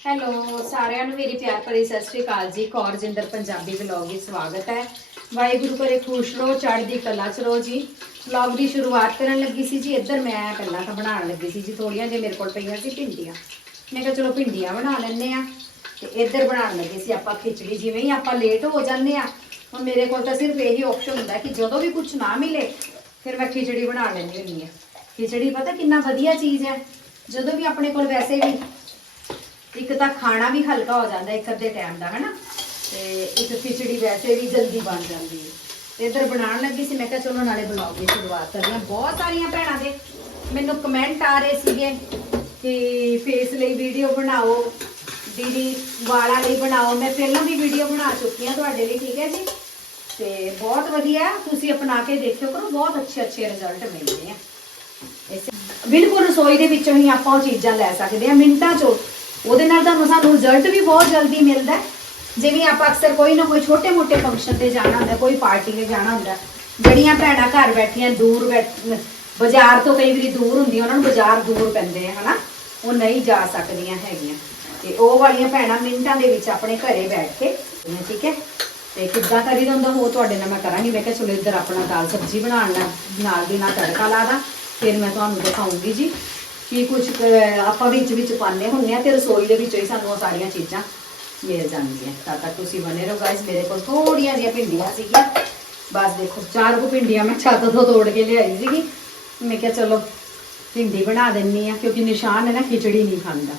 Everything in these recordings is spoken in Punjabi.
ਹੈਲੋ ਸਾਰਿਆਂ ਨੂੰ ਮੇਰੀ ਪਿਆਰ ਭਰੀ ਸਤਿ ਸ਼੍ਰੀ ਅਕਾਲ ਜੀ। ਕੌਰ ਜਿੰਦਰ ਪੰਜਾਬੀ ਵਲੌਗ ਵਿੱਚ ਸਵਾਗਤ ਹੈ। ਵਾਹਿਗੁਰੂ ਕਰੇ ਖੁਸ਼ ਰਹੋ, ਚੜ੍ਹਦੀ ਕਲਾ ਚ ਰਹੋ ਜੀ। ਵਲੌਗ ਦੀ ਸ਼ੁਰੂਆਤ ਕਰਨ ਲੱਗੀ ਸੀ ਜੀ, ਇੱਧਰ ਮੈਂ ਪਹਿਲਾਂ ਤਾਂ ਬਣਾਉਣ ਲੱਗੀ ਸੀ ਜੀ ਥੋੜੀਆਂ ਜਿਹੀਆਂ ਮੇਰੇ ਕੋਲ ਪਈਆਂ ਸੀ ਭਿੰਡੀਆਂ। ਮੈਂ ਕਿਹਾ ਚਲੋ ਭਿੰਡੀਆਂ ਬਣਾ ਲੈਂਦੇ ਆ ਤੇ ਇੱਧਰ ਬਣਾਉਣ ਲੱਗੇ ਸੀ ਆਪਾਂ ਖਿਚੜੀ, ਜਿਵੇਂ ਹੀ ਆਪਾਂ ਲੇਟ ਹੋ ਜਾਂਦੇ ਆ ਹੁਣ ਮੇਰੇ ਕੋਲ ਤਾਂ ਸਿਰਫ ਇਹੀ ਆਪਸ਼ਨ ਹੁੰਦਾ ਕਿ ਜਦੋਂ ਵੀ ਕੁਝ ਨਾ ਮਿਲੇ, ਫਿਰ ਮੈਂ ਖਿਚੜੀ ਬਣਾ ਲੈਂਦੀ ਹੁੰਦੀ ਆ ਖਿਚੜੀ ਪਤਾ ਕਿੰਨਾ ਵਧੀਆ ਚੀਜ਼ ਹੈ। ਜਦੋਂ ਵੀ ਆਪਣੇ ਕੋਲ ਵੈਸੇ ਵੀ ਇੱਕ ਤਾਂ ਖਾਣਾ ਵੀ ਹਲਕਾ ਹੋ ਜਾਂਦਾ, ਇੱਕ ਅੱਧੇ ਟਾਈਮ ਦਾ, ਹਨਾ? ਤੇ ਇੱਕ ਖਿਚੜੀ ਵੈਸੇ ਵੀ ਜਲਦੀ ਬਣ ਜਾਂਦੀ ਹੈ। ਤੇ ਇੱਧਰ ਬਣਾਉਣ ਲੱਗੀ ਸੀ, ਮੈਂ ਕਿਹਾ ਚਲੋ ਨਾਲੇ ਬਲੌਗ ਦੀ ਸ਼ੁਰੂਆਤ ਕਰਦੇ ਹਾਂ ਬਹੁਤ ਸਾਰੀਆਂ ਭੈਣਾਂ ਦੇ ਮੈਨੂੰ ਕਮੈਂਟ ਆ ਰਹੇ ਸੀਗੇ ਕਿ ਫੇਸ ਲਈ ਵੀਡੀਓ ਬਣਾਓ, ਦੀਦੀ ਵਾਲਾਂ ਲਈ ਬਣਾਓ। ਮੈਂ ਪਹਿਲਾਂ ਵੀ ਵੀਡੀਓ ਬਣਾ ਚੁੱਕੀ ਹਾਂ ਤੁਹਾਡੇ ਲਈ, ਠੀਕ ਹੈ ਜੀ? ਤੇ ਬਹੁਤ ਵਧੀਆ, ਤੁਸੀਂ ਅਪਣਾ ਕੇ ਦੇਖਿਓ ਕਰੋ, ਬਹੁਤ ਅੱਛੇ ਅੱਛੇ ਰਿਜ਼ਲਟ ਮਿਲਦੇ ਆ। ਬਿਲਕੁਲ ਰਸੋਈ ਦੇ ਵਿੱਚੋਂ ਹੀ ਆਪਾਂ ਉਹ ਚੀਜ਼ਾਂ ਲੈ ਸਕਦੇ ਹਾਂ, ਮਿੰਟਾਂ 'ਚ ਉਹਦੇ ਨਾਲ ਤੁਹਾਨੂੰ ਸਾਨੂੰ ਰਿਜ਼ਲਟ ਵੀ ਬਹੁਤ ਜਲਦੀ ਮਿਲਦਾ ਹੈ। ਜਿਵੇਂ ਆਪਾਂ ਅਕਸਰ ਕੋਈ ਨਾ ਕੋਈ ਛੋਟੇ-ਮੋਟੇ ਫੰਕਸ਼ਨ ਤੇ ਜਾਣਾ ਹੁੰਦਾ, ਕੋਈ ਪਾਰਟੀ ਤੇ ਜਾਣਾ ਹੁੰਦਾ। ਜਿਹੜੀਆਂ ਭੈਣਾਂ ਘਰ ਬੈਠੀਆਂ ਦੂਰ ਬੈਠ ਬਾਜ਼ਾਰ ਤੋਂ ਕਈ ਵਾਰੀ ਦੂਰ ਹੁੰਦੀਆਂ, ਉਹਨਾਂ ਨੂੰ ਬਾਜ਼ਾਰ ਦੂਰ ਪੈਂਦੇ ਆ, ਹਨਾ? ਉਹ ਨਹੀਂ ਜਾ ਸਕਦੀਆਂ ਹੈਗੀਆਂ। ਤੇ ਉਹ ਵਾਲੀਆਂ ਭੈਣਾਂ ਮਿੰਟਾਂ ਦੇ ਵਿੱਚ ਆਪਣੇ ਘਰੇ ਬੈਠ ਕੇ ਠੀਕ ਹੈ? ਤੇ ਕਿੱਦਾਂ ਕਰੀਦਾ ਹੁੰਦਾ, ਉਹ ਤੁਹਾਡੇ ਨਾਲ ਮੈਂ ਕਰਾਂਗੀ। ਮੈਂ ਕਿਹਾ ਚਲੋ ਇੱਧਰ ਆਪਣਾ ਦਾਲ ਸਬਜ਼ੀ ਬਣਾਉਣ ਨਾਲ ਨਾਲ ਦੀ ਨਾਲ ਤੜਕਾ ਲਾ ਲਾਦਾ ਫਿਰ ਮੈਂ ਤੁਹਾਨੂੰ ਦਿਖਾਉਂਗੀ ਜੀ। ਕੀ ਕੁਝ ਆਪਾਂ ਵਿੱਚ ਵਿੱਚ ਪਾਣੇ ਹੁੰਨੇ ਆ ਤੇ ਰਸੋਈ ਦੇ ਵਿੱਚੋਂ ਹੀ ਸਾਨੂੰ ਉਹ ਸਾਰੀਆਂ ਚੀਜ਼ਾਂ ਮਿਲ ਜਾਂਦੀਆਂ। ਤਦ ਤੱਕ ਤੁਸੀਂ ਬਨੇ ਰਹੋ ਗਾਇਸ ਮੇਰੇ ਕੋਲ ਥੋੜੀਆਂ ਜਿਹੀਆਂ ਭਿੰਡੀਆਂ ਸੀਗੀਆਂ। ਬਸ ਦੇਖੋ, ਚਾਰ ਕੁ ਭਿੰਡੀਆਂ ਮੈਂ ਛੱਤ ਤੋਂ ਤੋੜ ਕੇ ਲਿਆਈ ਸੀਗੀ। ਮੈਂ ਕਿਹਾ ਚਲੋ, ਭਿੰਡੀ ਬਣਾ ਦਿੰਨੀ ਆ ਕਿਉਂਕਿ ਨਿਸ਼ਾਨ ਹੈ ਨਾ, ਖਿਚੜੀ ਨਹੀਂ ਖਾਂਦਾ।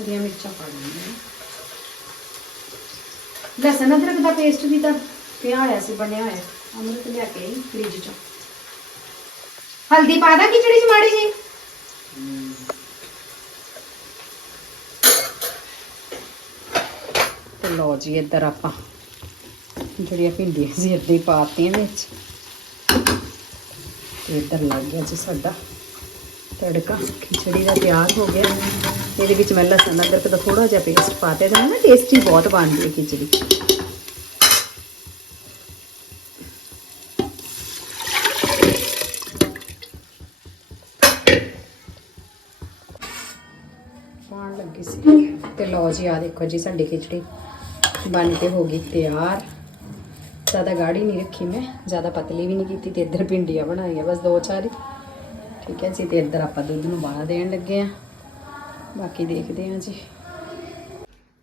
ਹਰੀਆਂ ਮਿਰਚਾਂ ਪਾ ਦਿੰਦੀ ਲਸਣ ਅਦਰਕ ਦਾ ਪੇਸਟ ਵੀ ਤਾਂ ਪਿਆ ਹੋਇਆ ਸੀ, ਬਣਿਆ ਹੋਇਆ। ਅਮਰਤ ਲਿਆ ਕੇ ਆਈ ਫ੍ਰਿਜ ਚੋਂ। ਹਲਦੀ ਪਾ ਦਾਂ ਖਿਚੜੀ ਚ ਮਾੜੀ ਜੀ? ਤੇ ਲਓ ਜੀ ਇੱਧਰ ਆਪਾਂ ਜਿਹੜੀਆਂ ਭਿੰਡੀਆਂ ਸੀ ਇੱਦਾਂ ਹੀ ਪਾਤੀਆਂ ਵਿੱਚ। ਤੇ ਇੱਧਰ ਲੱਗ ਗਿਆ ਜੀ ਸਾਡਾ। ਤੜਕਾ, ਖਿਚੜੀ ਦਾ ਤਿਆਰ ਹੋ ਗਿਆ। ਇਹਦੇ ਵਿੱਚ ਮੈਂ ਲਸਣ, ਅਦਰਕ ਦਾ ਥੋੜਾ ਜਿਹਾ ਪੇਸਟ ਪਾ ਤੇ ਨਾ ਟੇਸਟੀ ਬਹੁਤ ਬਣਦੀ ਹੈ ਖਿਚੜੀ। ਪਾਣ ਲੱਗੀ ਸੀ ਤੇ ਲਓ ਜੀ ਆ ਦੇਖੋ ਜੀ, ਸਾਡੀ ਖਿਚੜੀ ਬਣ ਕੇ ਹੋ ਗਈ ਤਿਆਰ। ਜ਼ਿਆਦਾ ਗਾੜੀ ਨਹੀਂ ਰੱਖੀ ਮੈਂ, ਜ਼ਿਆਦਾ ਪਤਲੀ ਵੀ ਨਹੀਂ ਕੀਤੀ ਤੇ ਇੱਧਰ ਭਿੰਡੀਆਂ ਬਣਾਈਆਂ, ਬਸ ਦੋ ਚਾਰ ਹੀ। ਠੀਕ ਹੈ ਜੀ, ਤੇ ਇੱਧਰ ਆਪਾਂ ਦੁੱਧ ਨੂੰ ਬਾਲਾ ਦੇਣ ਲੱਗੇ ਆ ਬਾਕੀ ਦੇਖਦੇ ਹਾਂ ਜੀ।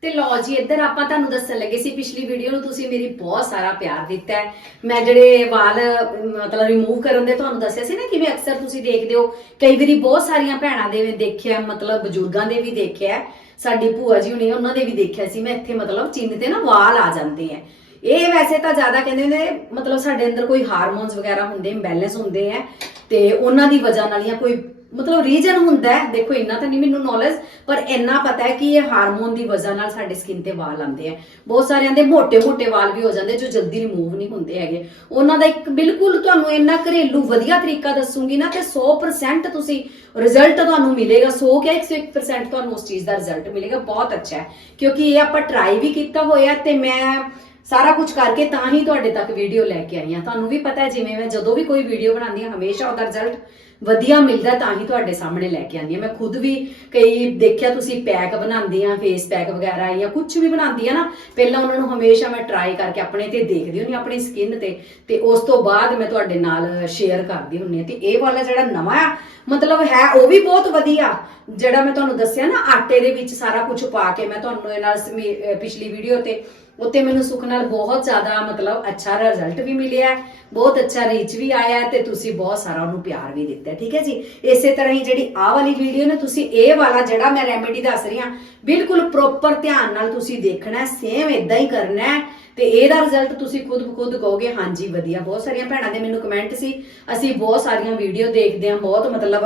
ਤੇ ਲਓ ਜੀ, ਇੱਧਰ ਆਪਾਂ ਤੁਹਾਨੂੰ ਦੱਸਣ ਲੱਗੇ ਸੀ, ਪਿਛਲੀ ਵੀਡੀਓ ਨੂੰ ਤੁਸੀਂ ਮੇਰੀ ਬਹੁਤ ਸਾਰਾ ਪਿਆਰ ਦਿੱਤਾ ਹੈ। ਮੈਂ ਜਿਹੜੇ ਵਾਲ, ਮਤਲਬ ਰਿਮੂਵ ਕਰਨ ਦੇ ਤੁਹਾਨੂੰ ਦੱਸਿਆ ਸੀ ਨਾ, ਕਿਵੇਂ ਅਕਸਰ ਤੁਸੀਂ ਦੇਖਦੇ ਹੋ। ਕਈ ਵਾਰੀ ਬਹੁਤ ਸਾਰੀਆਂ ਭੈਣਾਂ ਦੇ ਵੀ ਦੇਖਿਆ, ਮਤਲਬ ਬਜ਼ੁਰਗਾਂ ਦੇ ਵੀ ਦੇਖਿਆ ਸਾਡੀ ਭੂਆ ਜੀ ਹੁਣੀ ਉਹਨਾਂ ਦੇ ਵੀ ਦੇਖਿਆ ਸੀ, ਮੈਂ ਇੱਥੇ ਮਤਲਬ ਚਿੰਨ ਤੇ ਨਾ ਵਾਲ ਆ ਜਾਂਦੇ ਆ ਇਹ ਵੈਸੇ ਤਾਂ ਜ਼ਿਆਦਾ ਕਹਿੰਦੇ ਨੇ, ਮਤਲਬ ਸਾਡੇ ਅੰਦਰ ਕੋਈ ਹਾਰਮੋਨਸ ਵਗੈਰਾ ਹੁੰਦੇ ਇੰਬੈਲੈਂਸ ਹੁੰਦੇ ਆ ਤੇ ਉਹਨਾਂ ਦੀ ਵਜ੍ਹਾ ਨਾਲ ਜਾਂ ਕੋਈ ਮਤਲਬ ਰੀਜਨ ਹੁੰਦਾ ਹੈ, ਦੇਖੋ ਇੰਨਾ ਤਾਂ ਨਹੀਂ ਮੈਨੂੰ ਨੌਲੇਜ ਪਰ ਇੰਨਾ ਪਤਾ ਹੈ ਕਿ ਇਹ ਹਾਰਮੋਨ ਦੀ ਵਜ੍ਹਾ ਨਾਲ ਸਾਡੇ ਸਕਿਨ ਤੇ ਵਾਲ ਆਉਂਦੇ ਆ। ਬਹੁਤ ਸਾਰਿਆਂ ਦੇ ਮੋٹے-ਮੋٹے ਵਾਲ ਵੀ ਹੋ ਜਾਂਦੇ ਜੋ ਜਲਦੀ ਰਿਮੂਵ ਨਹੀਂ ਹੁੰਦੇ ਹੈਗੇ। ਉਹਨਾਂ ਦਾ ਇੱਕ ਬਿਲਕੁਲ ਤੁਹਾਨੂੰ ਇੰਨਾ ਘਰੇਲੂ ਵਧੀਆ ਤਰੀਕਾ ਦੱਸੂਗੀ ਨਾ ਕਿ 100% ਤੁਸੀਂ ਰਿਜ਼ਲਟ ਤੁਹਾਨੂੰ ਮਿਲੇਗਾ 100 ਕਿਆ 101% ਤੁਹਾਨੂੰ ਉਸ ਚੀਜ਼ ਦਾ ਰਿਜ਼ਲਟ ਮਿਲੇਗਾ, ਬਹੁਤ ਅੱਛਾ ਹੈ। ਕਿਉਂਕਿ ਇਹ ਆਪਾਂ ਟਰਾਈ ਵੀ ਕੀਤਾ ਹੋਇਆ ਤੇ ਮੈਂ ਸਾਰਾ ਕੁਝ ਕਰਕੇ ਤਾਂ ਹੀ ਤੁਹਾਡੇ ਤੱਕ ਵੀਡੀਓ ਲੈ ਕੇ ਆਈ ਹਾਂ। ਤੁਹਾਨੂੰ ਵੀ ਪਤਾ ਹੈ ਜਿਵੇਂ ਮੈਂ ਜਦੋਂ ਵੀ ਕੋਈ ਵੀਡੀਓ ਬਣਾਉਂਦੀ ਹਾਂ ਹਮੇਸ਼ਾ ਉਹਦਾ ਰਿਜ਼ਲਟ ਵਧੀਆ ਮਿਲਦਾ ਤਾਂ ਹੀ ਤੁਹਾਡੇ ਸਾਹਮਣੇ ਲੈ ਕੇ ਆਉਂਦੀ ਹਾਂ। ਮੈਂ ਖੁਦ ਵੀ ਕਈ ਦੇਖਿਆ ਤੁਸੀਂ ਪੈਕ ਬਣਾਉਂਦੀ ਆ ਫੇਸ ਪੈਕ ਵਗੈਰਾ ਜਾਂ ਕੁਝ ਵੀ ਬਣਾਉਂਦੀ ਆ ਨਾ ਪਹਿਲਾਂ ਉਹਨਾਂ ਨੂੰ ਹਮੇਸ਼ਾ ਮੈਂ ਟਰਾਈ ਕਰਕੇ ਆਪਣੇ ਤੇ ਦੇਖਦੀ ਹੁੰਦੀ ਹਾਂ, ਆਪਣੀ ਸਕਿਨ ਤੇ। ਤੇ ਉਸ ਤੋਂ ਬਾਅਦ ਮੈਂ ਤੁਹਾਡੇ ਨਾਲ ਸ਼ੇਅਰ ਕਰਦੀ ਹੁੰਦੀ ਹਾਂ। ਤੇ ਇਹ ਵਾਲਾ ਜਿਹੜਾ ਨਵਾਂ ਆ ਮਤਲਬ ਹੈ ਉਹ ਵੀ ਬਹੁਤ ਵਧੀਆ। ਜਿਹੜਾ ਮੈਂ ਤੁਹਾਨੂੰ ਦੱਸਿਆ ਨਾ ਆਟੇ ਦੇ ਵਿੱਚ ਸਾਰਾ ਕੁਝ ਪਾ ਕੇ ਮੈਂ ਤੁਹਾਨੂੰ ਇਹ ਨਾਲ ਪਿਛਲੀ ਵੀਡੀਓ ਤੇ ਉੱਤੇ ਮੈਨੂੰ ਸੁੱਖ ਨਾਲ ਬਹੁਤ ਜ਼ਿਆਦਾ ਮਤਲਬ ਅੱਛਾ ਰਿਜ਼ਲਟ ਵੀ ਮਿਲਿਆ ਬਹੁਤ ਅੱਛਾ ਰੀਚ ਵੀ ਆਇਆ ਤੇ ਤੁਸੀਂ ਬਹੁਤ ਸਾਰਾ ਉਹਨੂੰ ਪਿਆਰ ਵੀ ਦਿੱਤਾ ਠੀਕ ਹੈ ਜੀ? ਇਸੇ ਤਰ੍ਹਾਂ ਹੀ ਜਿਹੜੀ ਆਹ ਵਾਲੀ ਵੀਡੀਓ ਨੇ, ਤੁਸੀਂ ਇਹ ਵਾਲਾ ਜਿਹੜਾ ਮੈਂ ਰੈਮੇਡੀ ਦੱਸ ਰਹੀ ਹਾਂ, ਬਿਲਕੁਲ ਪ੍ਰੋਪਰ ਧਿਆਨ ਨਾਲ ਤੁਸੀਂ ਦੇਖਣਾ ਸੇਮ ਇਦਾਂ ਹੀ ਕਰਨਾ ਹੈ। ਤੇ ਇਹਦਾ ਰਿਜ਼ਲਟ ਤੁਸੀਂ ਖੁਦ ਖੁਦ ਕਹੋਗੇ, ਹਾਂਜੀ, ਵਧੀਆ, ਬਹੁਤ ਸਾਰੀਆਂ ਭੈਣਾਂ ਦੇ ਮੈਨੂੰ ਕਮੈਂਟ ਸੀ। ਅਸੀਂ ਬਹੁਤ ਸਾਰੀਆਂ ਵੀਡੀਓ ਦੇਖਦੇ ਹਾਂ, ਬਹੁਤ ਮਤਲਬ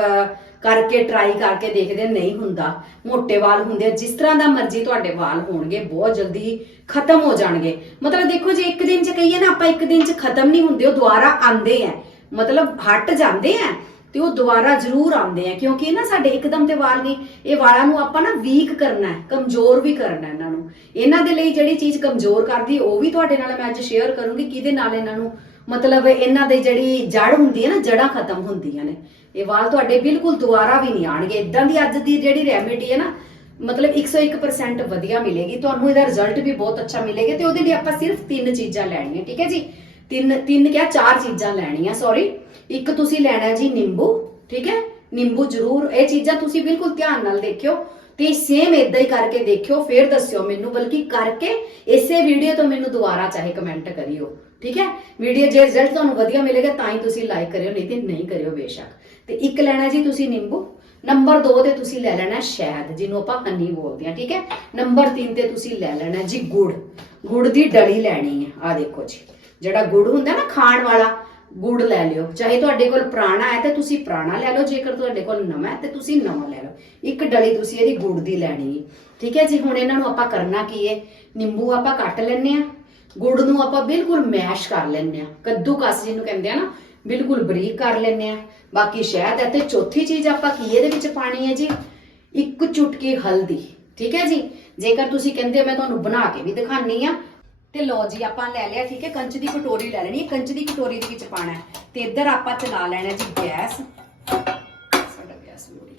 ਕਰਕੇ ਟਰਾਈ ਕਰਕੇ ਦੇਖਦੇ ਨਹੀਂ ਹੁੰਦਾ। ਮੋٹے ਵਾਲ ਹੁੰਦੇ ਆ, ਜਿਸ ਤਰ੍ਹਾਂ ਦਾ ਮਰਜ਼ੀ ਤੁਹਾਡੇ ਵਾਲ ਹੋਣਗੇ, ਬਹੁਤ ਜਲਦੀ ਖਤਮ ਹੋ ਜਾਣਗੇ। ਮਤਲਬ ਦੇਖੋ, ਜੇ ਇੱਕ ਦਿਨ ਚ ਕਹੀਏ ਨਾ, ਆਪਾਂ ਇੱਕ ਦਿਨ ਚ ਖਤਮ ਨਹੀਂ ਹੁੰਦੇ, ਉਹ ਦੁਬਾਰਾ ਆਉਂਦੇ ਆ। ਮਤਲਬ ਹਟ ਜਾਂਦੇ ਆ ਤੇ ਉਹ ਦੁਬਾਰਾ ਜ਼ਰੂਰ ਆਉਂਦੇ ਆ, ਕਿਉਂਕਿ ਨਾ ਸਾਡੇ ਇੱਕਦਮ ਤੇ ਵਾਲ ਨਹੀਂ ਇਹ ਵਾਲਾਂ ਨੂੰ ਆਪਾਂ ਨਾ ਵੀਕ ਕਰਨਾ ਹੈ, ਕਮਜ਼ੋਰ ਵੀ ਕਰਨਾ ਹੈ ਇਹਨਾਂ ਨੂੰ। ਇਹਨਾਂ ਦੇ ਲਈ ਜਿਹੜੀ ਚੀਜ਼ ਕਮਜ਼ੋਰ ਕਰਦੀ, ਉਹ ਵੀ ਤੁਹਾਡੇ ਨਾਲ ਮੈਂ ਅੱਜ ਸ਼ੇਅਰ ਕਰੂੰਗੀ, ਕਿਹਦੇ ਨਾਲ ਇਹਨਾਂ ਨੂੰ ਮਤਲਬ ਇਹਨਾਂ ਦੇ ਜਿਹੜੀ ਜੜ ਹੁੰਦੀ ਹੈ ਨਾ ਜੜਾਂ ਖਤਮ ਹੁੰਦੀਆਂ ਨੇ। ਇਹ ਵਾਲ ਤੁਹਾਡੇ ਬਿਲਕੁਲ ਦੁਬਾਰਾ ਵੀ ਨਹੀਂ ਆਣਗੇ ਇਦਾਂ ਦੀ ਅੱਜ ਦੀ ਜਿਹੜੀ ਰੈਮੇਡੀ ਹੈ ਨਾ, ਮਤਲਬ 101% ਵਧੀਆ ਮਿਲੇਗੀ। ਤੁਹਾਨੂੰ ਇਹਦਾ ਰਿਜ਼ਲਟ ਵੀ ਬਹੁਤ ਅੱਛਾ ਮਿਲੇਗਾ ਤੇ ਉਹਦੇ ਲਈ ਆਪਾਂ ਸਿਰਫ ਤਿੰਨ ਚੀਜ਼ਾਂ ਲੈਣੀਆਂ, ਠੀਕ ਹੈ ਜੀ? ਤਿੰਨ ਤਿੰਨ ਕਿਆ? ਚਾਰ ਚੀਜ਼ਾਂ ਲੈਣੀਆਂ ਸੌਰੀ ਇੱਕ ਤੁਸੀਂ ਲੈਣਾ ਜੀ ਨਿੰਬੂ, ਠੀਕ ਹੈ? ਨਿੰਬੂ ਜ਼ਰੂਰ, ਇਹ ਚੀਜ਼ਾਂ ਤੁਸੀਂ ਬਿਲਕੁਲ ਧਿਆਨ ਨਾਲ ਦੇਖਿਓ ਤੇ ਸੇਮ ਇਦਾਂ ਹੀ ਕਰਕੇ ਦੇਖਿਓ, ਫਿਰ ਦੱਸਿਓ ਮੈਨੂੰ, ਬਲਕਿ ਕਰਕੇ ਇਸੇ ਵੀਡੀਓ ਤੋਂ ਮੈਨੂੰ ਦੁਬਾਰਾ ਚਾਹੇ ਕਮੈਂਟ ਕਰਿਓ, ਠੀਕ ਹੈ? ਵੀਡੀਓ ਜੇ ਰਿਜ਼ਲਟ ਤੁਹਾਨੂੰ ਵਧੀਆ ਮਿਲੇਗਾ, ਤਾਂ ਹੀ ਤੁਸੀਂ ਲਾਈਕ ਕਰਿਓ, ਨਹੀਂ ਤੇ ਨਹੀਂ ਕਰਿਓ ਬੇਸ਼ੱਕ। ਤੇ ਇੱਕ ਲੈਣਾ ਜੀ ਤੁਸੀਂ ਨਿੰਬੂ, ਨੰਬਰ 2 ਤੇ ਤੁਸੀਂ ਲੈ ਲੈਣਾ ਸ਼ਹਿਦ, ਜਿਹਨੂੰ ਆਪਾਂ ਹਨੀ ਬੋਲਦੇ ਆ ਠੀਕ ਹੈ? ਨੰਬਰ 3 ਤੇ ਤੁਸੀਂ ਲੈ ਲੈਣਾ ਜੀ ਗੁੜ। ਗੁੜ ਦੀ ਡਲੀ ਲੈਣੀ ਹੈ ਆ ਦੇਖੋ ਜੀ। ਜਿਹੜਾ ਗੁੜ ਹੁੰਦਾ ਨਾ ਖਾਣ ਵਾਲਾ, ਗੁੜ ਲੈ ਲਿਓ। ਚਾਹੇ ਤੁਹਾਡੇ ਕੋਲ ਪੁਰਾਣਾ ਹੈ ਤੇ ਤੁਸੀਂ ਪੁਰਾਣਾ ਲੈ ਲਓ, ਜੇਕਰ ਤੁਹਾਡੇ ਕੋਲ ਨਵਾਂ ਹੈ ਤੇ ਤੁਸੀਂ ਨਵਾਂ ਲੈ ਲਓ। ਇੱਕ ਡਲੀ ਤੁਸੀਂ ਇਹਦੀ ਗੁੜ ਦੀ ਲੈਣੀ ਹੈ। ਠੀਕ ਹੈ ਜੀ, ਹੁਣ ਇਹਨਾਂ ਨੂੰ ਆਪਾਂ ਕਰਨਾ ਕੀ ਹੈ? ਨਿੰਬੂ ਆਪਾਂ ਕੱਟ ਲੈਣੇ ਆ ਗੁੜ ਨੂੰ ਆਪਾਂ ਬਿਲਕੁਲ ਮੈਸ਼ ਕਰ ਲੈਣੇ ਆ ਕੱਦੂਕਸ ਜਿਹਨੂੰ ਕਹਿੰਦੇ ਆ ਨਾ ਬਿਲਕੁਲ ਬਰੀਕ ਕਰ ਲੈਣੇ ਆ। ਬਾਕੀ ਸ਼ਹਿਦ ਹੈ ਤੇ ਚੌਥੀ ਚੀਜ਼ ਆਪਾਂ ਕੀ ਇਹਦੇ ਵਿੱਚ ਪਾਣੀ ਹੈ ਜੀ, ਇੱਕ ਚੁਟਕੀ ਹਲਦੀ, ਠੀਕ ਹੈ ਜੀ? ਜੇਕਰ ਤੁਸੀਂ ਕਹਿੰਦੇ ਮੈਂ ਤੁਹਾਨੂੰ ਬਣਾ ਕੇ ਵੀ ਦਿਖਾਣੀ ਆ, ਤੇ ਲਓ ਜੀ ਆਪਾਂ ਲੈ ਲਿਆ, ਠੀਕ ਹੈ? ਕੰਚ ਦੀ ਕਟੋਰੀ ਲੈ ਲੈਣੀ ਹੈ। ਕੰਚ ਦੀ ਕਟੋਰੀ ਦੇ ਵਿੱਚ ਪਾਣਾ ਹੈ। ਤੇ ਇੱਧਰ ਆਪਾਂ ਚਲਾ ਲੈਣਾ ਜੀ ਗੈਸ। ਸਾਡਾ ਗੈਸ ਲੋੜੀ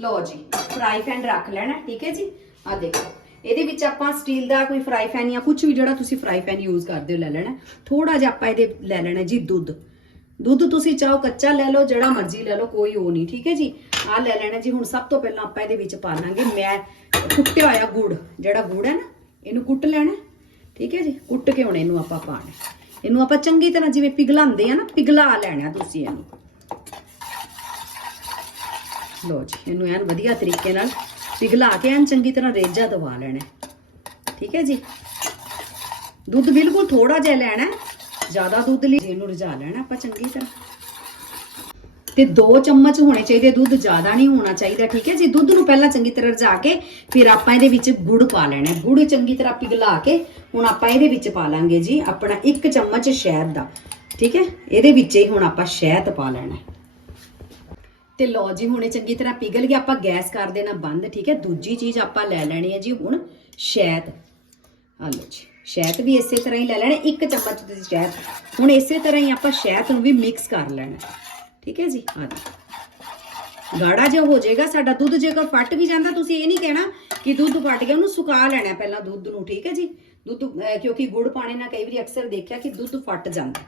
ਲਓ ਜੀ ਫਰਾਈ ਪੈਨ ਰੱਖ ਲੈਣਾ, ਠੀਕ ਹੈ ਜੀ? ਆ ਦੇਖੋ। ਇਹਦੇ ਵਿੱਚ ਆਪਾਂ ਸਟੀਲ ਦਾ ਕੋਈ ਫਰਾਈ ਪੈਨ ਜਾਂ ਕੁਝ ਵੀ ਜਿਹੜਾ ਤੁਸੀਂ ਫਰਾਈ ਪੈਨ ਯੂਜ਼ ਕਰਦੇ ਹੋ ਲੈ ਲੈਣਾ। ਥੋੜਾ ਜਿਹਾ ਆਪਾਂ ਇਹਦੇ ਲੈ ਲੈਣਾ ਜੀ ਦੁੱਧ। ਦੁੱਧ ਤੁਸੀਂ ਚਾਹੋ ਕੱਚਾ ਲੈ ਲਓ, ਜਿਹੜਾ ਮਰਜ਼ੀ ਲੈ ਲਓ, ਕੋਈ ਉਹ ਨਹੀਂ, ਠੀਕ ਹੈ ਜੀ? ਆ ਲੈ ਲੈਣਾ ਜੀ, ਹੁਣ ਸਭ ਤੋਂ ਪਹਿਲਾਂ ਆਪਾਂ ਇਹਦੇ ਵਿੱਚ ਪਾ ਲਾਂਗੇ ਮੈਂ ਕੁੱਟਿਆ ਹੋਇਆ ਗੁੜ, ਜਿਹੜਾ ਗੁੜ ਹੈ ਨਾ, ਇਹਨੂੰ ਕੁੱਟ ਲੈਣਾ, ਠੀਕ ਹੈ ਜੀ? ਕੁੱਟ ਕੇ ਹੁਣ ਇਹਨੂੰ ਆਪਾਂ ਪਾਣਾ ਇਹਨੂੰ ਆਪਾਂ ਚੰਗੀ ਤਰ੍ਹਾਂ ਜਿਵੇਂ ਪਿਘਲਾਉਂਦੇ ਆ ਨਾ, ਪਿਘਲਾ ਲੈਣਾ ਤੁਸੀਂ ਇਹਨੂੰ। ਲੋ ਜੀ, ਇਹਨੂੰ ਐਨ ਵਧੀਆ ਤਰੀਕੇ ਨਾਲ ਪਿਘਲਾ ਕੇ ਐਨ ਚੰਗੀ ਤਰ੍ਹਾਂ ਰੇਜਾ ਦਵਾ ਲੈਣਾ ਠੀਕ ਹੈ ਜੀ? ਦੁੱਧ ਬਿਲਕੁਲ ਥੋੜਾ ਜਿਹਾ ਲੈਣਾ ਜ਼ਿਆਦਾ ਦੁੱਧ ਲਈ ਇਹਨੂੰ ਰਝਾ ਲੈਣਾ ਆਪਾਂ ਚੰਗੀ ਤਰ੍ਹਾਂ। ਤੇ 2 ਚਮਚ ਹੋਣੇ ਚਾਹੀਦੇ, ਦੁੱਧ ਜ਼ਿਆਦਾ ਨਹੀਂ ਹੋਣਾ ਚਾਹੀਦਾ, ਠੀਕ ਹੈ ਜੀ? ਦੁੱਧ ਨੂੰ ਪਹਿਲਾਂ ਚੰਗੀ ਤਰ੍ਹਾਂ ਰਝਾ ਕੇ, ਫਿਰ ਆਪਾਂ ਇਹਦੇ ਵਿੱਚ ਗੁੜ ਪਾ ਲੈਣਾ ਗੁੜ ਚੰਗੀ ਤਰ੍ਹਾਂ ਪਿਘਲਾ ਕੇ, ਹੁਣ ਆਪਾਂ ਇਹਦੇ ਵਿੱਚ ਪਾ ਲਾਂਗੇ ਜੀ, ਆਪਣਾ 1 ਚਮਚ ਸ਼ਹਿਦ ਦਾ। ਠੀਕ ਹੈ? ਇਹਦੇ ਵਿੱਚ ਹੀ ਹੁਣ ਆਪਾਂ ਸ਼ਹਿਦ ਪਾ ਲੈਣਾ ਤੇ ਲਓ ਜੀ, ਹੁਣੇ ਚੰਗੀ ਤਰ੍ਹਾਂ ਪਿਘਲ ਗਿਆ, ਆਪਾਂ ਗੈਸ ਕਰ ਦੇਣਾ ਬੰਦ, ਠੀਕ ਹੈ? ਦੂਜੀ ਚੀਜ਼ ਆਪਾਂ ਲੈ ਲੈਣੀ ਹੈ ਜੀ ਹੁਣ, ਸ਼ਹਿਦ। ਆ ਲਓ ਜੀ, ਸ਼ਹਿਦ ਵੀ ਇਸੇ ਤਰ੍ਹਾਂ ਹੀ ਲੈ ਲੈਣਾ, ਇੱਕ ਚਮਚ ਦੇ ਸ਼ਹਿਦ। ਹੁਣ ਇਸੇ ਤਰ੍ਹਾਂ ਹੀ ਆਪਾਂ ਸ਼ਹਿਦ ਨੂੰ ਵੀ ਮਿਕਸ ਕਰ ਲੈਣਾ, ਠੀਕ ਹੈ ਜੀ? ਆ ਗਾੜਾ ਜਿਹਾ ਹੋ ਜਾਏਗਾ, ਸਾਡਾ ਦੁੱਧ ਜੇਕਰ ਫਟ ਵੀ ਜਾਂਦਾ, ਤੁਸੀਂ ਇਹ ਨਹੀਂ ਕਹਿਣਾ ਕਿ ਦੁੱਧ ਫਟ ਗਿਆ, ਉਹਨੂੰ ਸੁਕਾ ਲੈਣਾ ਪਹਿਲਾਂ ਦੁੱਧ ਨੂੰ, ਠੀਕ ਹੈ ਜੀ? ਦੁੱਧ ਕਿਉਂਕਿ ਗੁੜ ਪਾਣੇ ਨਾਲ ਕਈ ਵਾਰੀ ਅਕਸਰ ਦੇਖਿਆ ਕਿ ਦੁੱਧ ਫਟ ਜਾਂਦਾ।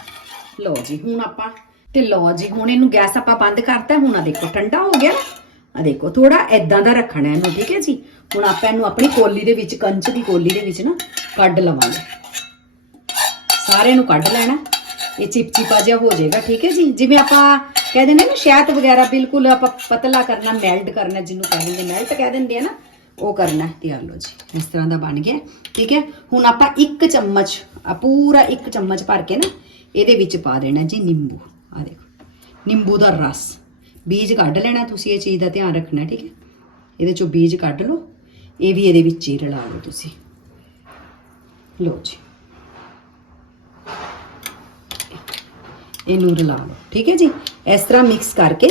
ਲਓ ਜੀ, ਹੁਣ ਆਪਾਂ ਤੇ ਲਓ ਜੀ, ਹੁਣ ਇਹਨੂੰ ਗੈਸ ਆਪਾਂ ਬੰਦ ਕਰਤਾ, ਹੁਣ ਆ ਦੇਖੋ, ਠੰਡਾ ਹੋ ਗਿਆ। ਆ ਦੇਖੋ ਥੋੜਾ ਐਦਾਂ ਦਾ ਰੱਖਣਾ ਇਹਨੂੰ, ਠੀਕ ਹੈ ਜੀ? ਹੁਣ ਆਪਾਂ ਇਹਨੂੰ ਆਪਣੀ ਕੋਲੀ ਦੇ ਵਿੱਚ, ਕੰਚ ਦੀ ਕੋਲੀ ਦੇ ਵਿੱਚ ਨਾ ਕੱਢ ਲਵਾਂਗੇ। ਸਾਰੇ ਨੂੰ ਕੱਢ ਲੈਣਾ। ਇਹ ਚਿਪਚਿਪਾ ਜਿਹਾ ਹੋ ਜਾਏਗਾ, ਠੀਕ ਹੈ ਜੀ? ਜਿਵੇਂ ਆਪਾਂ ਕਹਿ ਦਿੰਦੇ ਨਾ, ਸ਼ਹਿਦ ਵਗੈਰਾ ਬਿਲਕੁਲ ਆਪਾਂ ਪਤਲਾ ਕਰਨਾ ਮੈਲਟ ਕਰਨਾ, ਜਿਹਨੂੰ ਕਹਿ ਦਿੰਦੇ ਮੈਲਟ ਕਹਿ ਦਿੰਦੇ ਆ ਨਾ, ਉਹ ਕਰਨਾ ਤੇ ਆ ਲਓ ਜੀ। ਇਸ ਤਰ੍ਹਾਂ ਦਾ ਬਣ ਗਿਆ, ਠੀਕ ਹੈ? ਹੁਣ ਆਪਾਂ ਇੱਕ ਚਮਚ ਪੂਰਾ ਇੱਕ ਚਮਚ ਭਰ ਕੇ ਨਾ, ਇਹਦੇ ਵਿੱਚ ਪਾ ਦੇਣਾ ਜੀ ਨਿੰਬੂ। ਆ ਦੇਖੋ, ਨਿੰਬੂ ਦਾ ਰਸ। ਬੀਜ ਕੱਢ ਲੈਣਾ ਤੁਸੀਂ ਇਹ ਚੀਜ਼ ਦਾ ਧਿਆਨ ਰੱਖਣਾ, ਠੀਕ ਹੈ? ਇਹਦੇ ਚੋਂ ਬੀਜ ਕੱਢ ਲਓ, ਇਹ ਵੀ ਇਹਦੇ ਵਿੱਚ ਹੀ ਰਲਾ ਲਓ ਤੁਸੀਂ। ਲਓ ਜੀ। ਇਹਨੂੰ ਰਲਾ ਲਓ, ਠੀਕ ਹੈ ਜੀ? ਇਸ ਤਰ੍ਹਾਂ ਮਿਕਸ ਕਰਕੇ।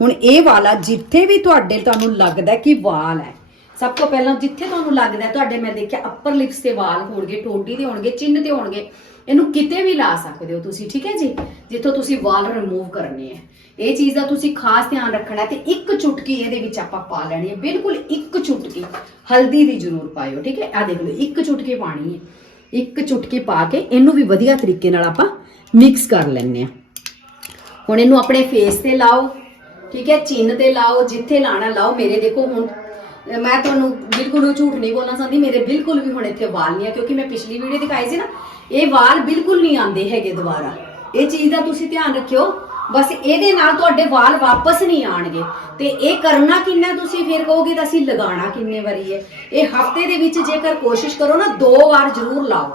ਹੁਣ ਇਹ ਵਾਲਾ ਜਿੱਥੇ ਵੀ ਤੁਹਾਡੇ ਤੁਹਾਨੂੰ ਲੱਗਦਾ ਕਿ ਵਾਲ ਹੈ, ਸਭ ਤੋਂ ਪਹਿਲਾਂ ਜਿੱਥੇ ਤੁਹਾਨੂੰ ਲੱਗਦਾ, ਤੁਹਾਡੇ ਮੈਂ ਦੇਖਿਆ ਅੱਪਰ ਲਿਪਸ ਤੇ ਵਾਲ ਹੋਣਗੇ, ਟੋਡੀ ਦੇ ਹੋਣਗੇ ਚਿੰਨ ਤੇ ਹੋਣਗੇ ਇਹਨੂੰ ਕਿਤੇ ਵੀ ਲਾ ਸਕਦੇ ਹੋ ਤੁਸੀਂ, ਠੀਕ ਹੈ ਜੀ? ਜਿੱਥੋਂ ਤੁਸੀਂ ਵਾਲ ਰਿਮੂਵ ਕਰਨੇ ਹੈ ਇਹ ਚੀਜ਼ ਦਾ ਤੁਸੀਂ ਖਾਸ ਧਿਆਨ ਰੱਖਣਾ ਹੈ ਤੇ ਇੱਕ ਚੁਟਕੀ ਇਹਦੇ ਵਿੱਚ ਆਪਾਂ ਪਾ ਲੈਣੀ ਹੈ। ਬਿਲਕੁਲ ਇੱਕ ਚੁਟਕੀ ਹਲਦੀ ਦੀ ਜ਼ਰੂਰ ਪਾਇਓ, ਠੀਕ ਹੈ? ਆ ਦੇਖ ਲਓ, ਇੱਕ ਚੁਟਕੀ ਪਾਣੀ ਹੈ। ਇੱਕ ਚੁਟਕੀ ਪਾ ਕੇ ਇਹਨੂੰ ਵੀ ਵਧੀਆ ਤਰੀਕੇ ਨਾਲ ਆਪਾਂ ਮਿਕਸ ਕਰ ਲੈਣੇ ਆ ਹੁਣ ਇਹਨੂੰ ਆਪਣੇ ਫੇਸ ਤੇ ਲਾਓ, ਠੀਕ ਹੈ? ਚਿੰਨ ਤੇ ਲਾਓ, ਜਿੱਥੇ ਲਾਣਾ ਲਾਓ, ਮੇਰੇ ਦੇਖੋ ਹੁਣ ਮੈਂ ਤੁਹਾਨੂੰ ਬਿਲਕੁਲ ਝੂਠ ਨਹੀਂ ਬੋਲਣਾ ਚਾਹੁੰਦੀ, ਮੇਰੇ ਬਿਲਕੁਲ ਵੀ ਹੁਣ ਇੱਥੇ ਵਾਲ ਨਹੀਂ ਆ, ਕਿਉਂਕਿ ਮੈਂ ਪਿਛਲੀ ਵੀਡੀਓ ਦਿਖਾਈ ਸੀ ਨਾ, ਇਹ ਵਾਲ ਬਿਲਕੁਲ ਨਹੀਂ ਆਉਂਦੇ ਹੈਗੇ ਦੁਬਾਰਾ। ਇਹ ਚੀਜ਼ ਦਾ ਤੁਸੀਂ ਧਿਆਨ ਰੱਖਿਓ, ਬਸ ਇਹਦੇ ਨਾਲ ਤੁਹਾਡੇ ਵਾਲ ਵਾਪਸ ਨਹੀਂ ਆਣਗੇ ਤੇ ਇਹ ਕਰਨਾ ਕਿੰਨਾ ਤੁਸੀਂ, ਫਿਰ ਕਹੋਗੇ ਤਾਂ ਅਸੀਂ ਲਗਾਉਣਾ ਕਿੰਨੇ ਵਾਰੀ ਹੈ ਇਹ ਹਫ਼ਤੇ ਦੇ ਵਿੱਚ ਜੇਕਰ ਕੋਸ਼ਿਸ਼ ਕਰੋ ਨਾ, ਦੋ ਵਾਰ ਜ਼ਰੂਰ ਲਾਓ।